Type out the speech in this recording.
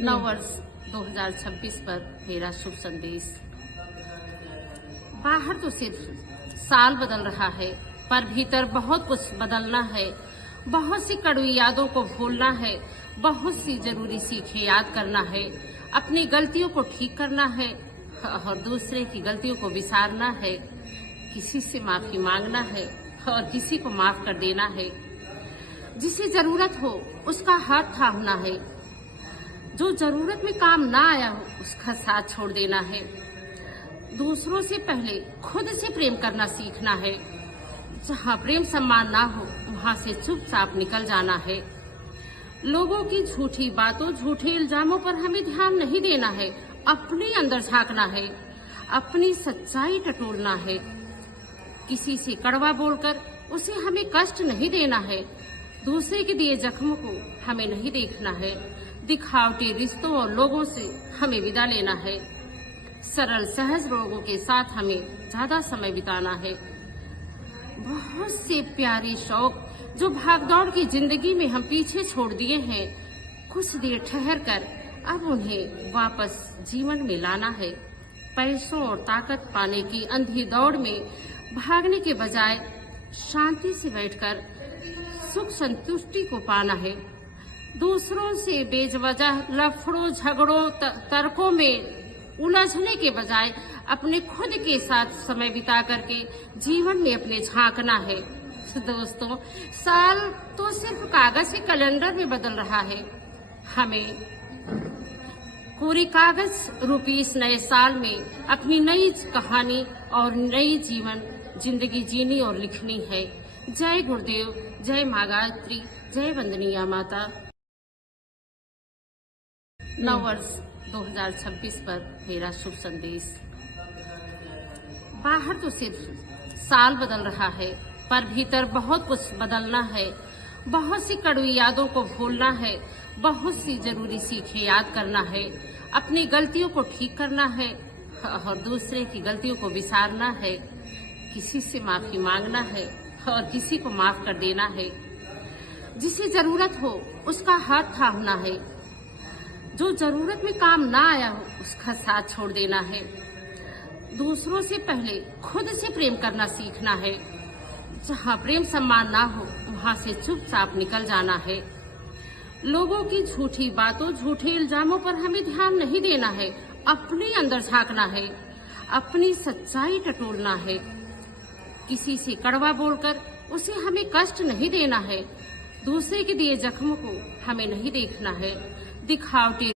नव वर्ष 2026 पर मेरा शुभ संदेश। बाहर तो सिर्फ साल बदल रहा है, पर भीतर बहुत कुछ बदलना है। बहुत सी कड़वी यादों को भूलना है, बहुत सी जरूरी सीखें याद करना है। अपनी गलतियों को ठीक करना है और दूसरे की गलतियों को विसारना है। किसी से माफी मांगना है और किसी को माफ कर देना है। जिसे जरूरत हो उसका हाथ थामना है, जो जरूरत में काम ना आया हो उसका साथ छोड़ देना है। दूसरों से पहले खुद से प्रेम करना सीखना है। जहाँ प्रेम सम्मान ना हो वहाँ से चुपचाप निकल जाना है। लोगों की झूठी बातों, झूठे इल्जामों पर हमें ध्यान नहीं देना है। अपने अंदर झांकना है, अपनी सच्चाई टटोलना है। किसी से कड़वा बोलकर उसे हमें कष्ट नहीं देना है। दूसरे के दिए जख्मों को हमें नहीं देखना है। दिखावटी रिश्तों और लोगों से हमें विदा लेना है। सरल सहज लोगों के साथ हमें ज्यादा समय बिताना है। बहुत से प्यारे शौक जो भागदौड़ की जिंदगी में हम पीछे छोड़ दिए हैं, कुछ देर ठहर कर अब उन्हें वापस जीवन में लाना है। पैसों और ताकत पाने की अंधी दौड़ में भागने के बजाय शांति से बैठकर सुख संतुष्टि को पाना है। दूसरों से बेवजह लफड़ों, झगड़ों, तर्कों में उलझने के बजाय अपने खुद के साथ समय बिता करके जीवन में अपने झांकना है। तो दोस्तों, साल तो सिर्फ कागज के कैलेंडर में बदल रहा है। हमें पूरी कागज रूपी इस नए साल में अपनी नई कहानी और नई जिंदगी जीनी और लिखनी है। जय गुरुदेव, जय माँ गायत्री, जय वंदनीय माता। नव वर्ष 2026 पर मेरा शुभ संदेश। बाहर तो सिर्फ साल बदल रहा है, पर भीतर बहुत कुछ बदलना है। बहुत सी कड़वी यादों को भूलना है, बहुत सी जरूरी सीखें याद करना है। अपनी गलतियों को ठीक करना है और दूसरे की गलतियों को विसारना है। किसी से माफी मांगना है और किसी को माफ कर देना है। जिसे जरूरत हो उसका हाथ थामना है, जो जरूरत में काम ना आया हो उसका साथ छोड़ देना है। दूसरों से पहले खुद से प्रेम करना सीखना है। जहाँ प्रेम सम्मान ना हो वहाँ से चुपचाप निकल जाना है। लोगों की झूठी बातों, झूठे इल्जामों पर हमें ध्यान नहीं देना है। अपने अंदर झांकना है, अपनी सच्चाई टटोलना है। किसी से कड़वा बोलकर उसे हमें कष्ट नहीं देना है। दूसरे के दिए जख्मों को हमें नहीं देखना है। दिखावटी